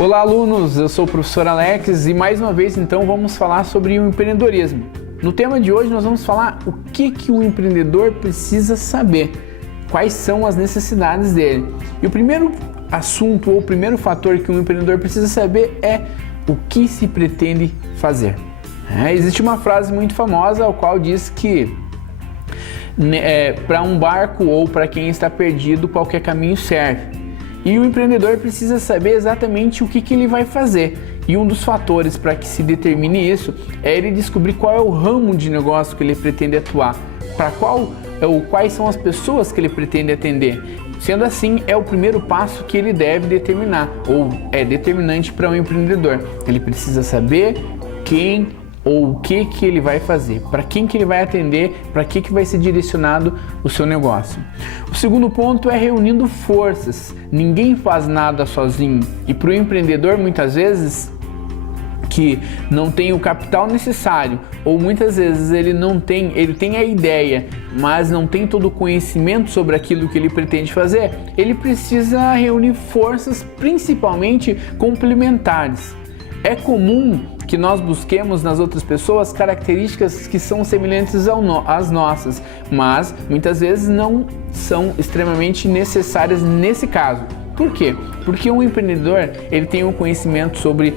Olá, alunos! Eu sou o professor Alex e mais uma vez então vamos falar sobre o empreendedorismo. No tema de hoje nós vamos falar o que o empreendedor precisa saber, quais são as necessidades dele. E o primeiro assunto ou o primeiro fator que um empreendedor precisa saber é o que se pretende fazer. Existe uma frase muito famosa ao qual diz que para um barco ou para quem está perdido, qualquer caminho serve. E o empreendedor precisa saber exatamente o que ele vai fazer. E um dos fatores para que se determine isso é ele descobrir qual é o ramo de negócio que ele pretende atuar, para quais são as pessoas que ele pretende atender. Sendo assim, é o primeiro passo que ele deve determinar, ou é determinante para um empreendedor. Ele precisa saber quem ou o que ele vai fazer, para quem que ele vai atender, para que vai ser direcionado o seu negócio. O segundo ponto é reunindo forças. Ninguém faz nada sozinho e para o empreendedor muitas vezes que não tem o capital necessário ou muitas vezes ele tem a ideia, mas não tem todo o conhecimento sobre aquilo que ele pretende fazer, ele precisa reunir forças principalmente complementares. É comum que nós busquemos nas outras pessoas características que são semelhantes às nossas, mas muitas vezes não são extremamente necessárias nesse caso. Por quê? Porque um empreendedor ele tem um conhecimento sobre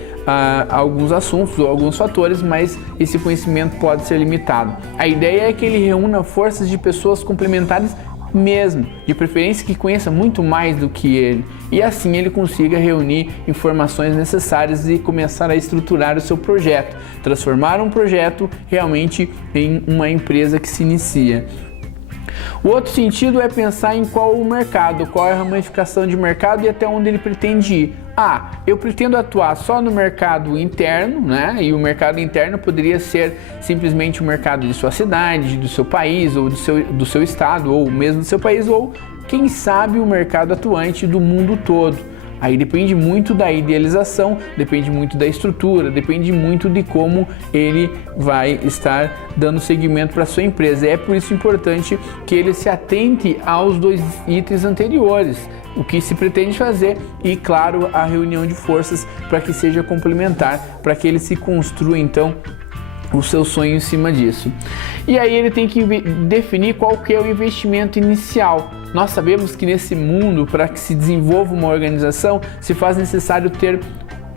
alguns assuntos ou alguns fatores, mas esse conhecimento pode ser limitado. A ideia é que ele reúna forças de pessoas complementares mesmo, de preferência que conheça muito mais do que ele, e assim ele consiga reunir informações necessárias e começar a estruturar o seu projeto, transformar um projeto realmente em uma empresa que se inicia. O outro sentido é pensar em qual o mercado, qual é a ramificação de mercado e até onde ele pretende ir. Eu pretendo atuar só no mercado interno, né? E o mercado interno poderia ser simplesmente o mercado de sua cidade, do seu país, ou do seu estado, ou mesmo do seu país, ou quem sabe o mercado atuante do mundo todo. Aí depende muito da idealização, depende muito da estrutura, depende muito de como ele vai estar dando seguimento para a sua empresa. É por isso importante que ele se atente aos dois itens anteriores, o que se pretende fazer e, claro, a reunião de forças para que seja complementar, para que ele se construa então o seu sonho em cima disso. E aí ele tem que definir qual que é o investimento inicial. Nós sabemos que nesse mundo, para que se desenvolva uma organização, se faz necessário ter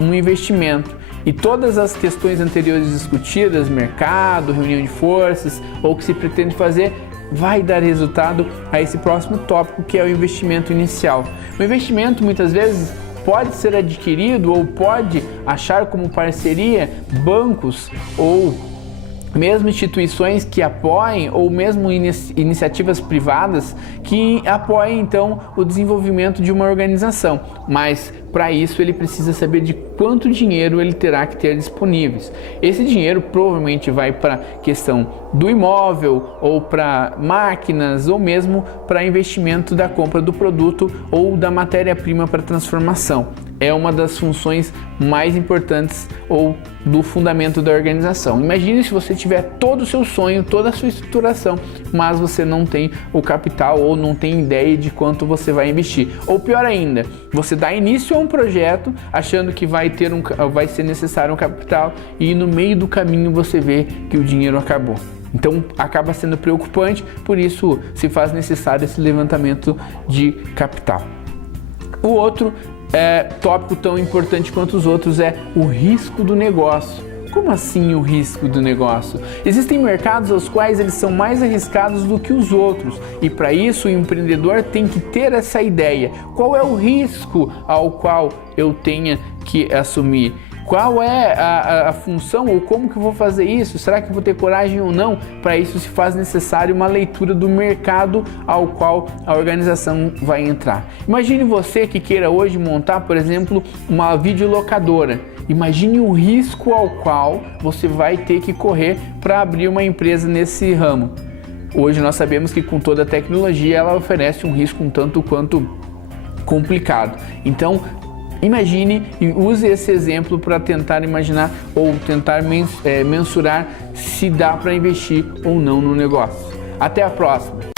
um investimento. E todas as questões anteriores discutidas, mercado, reunião de forças, ou o que se pretende fazer, vai dar resultado a esse próximo tópico, que é o investimento inicial. O investimento, muitas vezes, pode ser adquirido ou pode achar como parceria bancos ou mesmo instituições que apoiem ou mesmo iniciativas privadas que apoiem então o desenvolvimento de uma organização, mas para isso ele precisa saber de quanto dinheiro ele terá que ter disponíveis. Esse dinheiro provavelmente vai para a questão do imóvel ou para máquinas ou mesmo para investimento da compra do produto ou da matéria-prima para transformação. É uma das funções mais importantes ou do fundamento da organização. Imagine se você tiver todo o seu sonho, toda a sua estruturação, mas você não tem o capital ou não tem ideia de quanto você vai investir. Ou pior ainda, você dá início a um projeto achando que vai ser necessário um capital e no meio do caminho você vê que o dinheiro acabou. Então acaba sendo preocupante, por isso se faz necessário esse levantamento de capital. O outro tópico tão importante quanto os outros é o risco do negócio. Como assim o risco do negócio? Existem mercados aos quais eles são mais arriscados do que os outros e para isso o empreendedor tem que ter essa ideia. Qual é o risco ao qual eu tenha que assumir? Qual é a função ou como que eu vou fazer isso? Será que eu vou ter coragem ou não? Para isso se faz necessário uma leitura do mercado ao qual a organização vai entrar. Imagine você que queira hoje montar, por exemplo, uma videolocadora. Imagine o risco ao qual você vai ter que correr para abrir uma empresa nesse ramo. Hoje nós sabemos que com toda a tecnologia ela oferece um risco um tanto quanto complicado. Então, imagine e use esse exemplo para tentar imaginar ou tentar mensurar se dá para investir ou não no negócio. Até a próxima!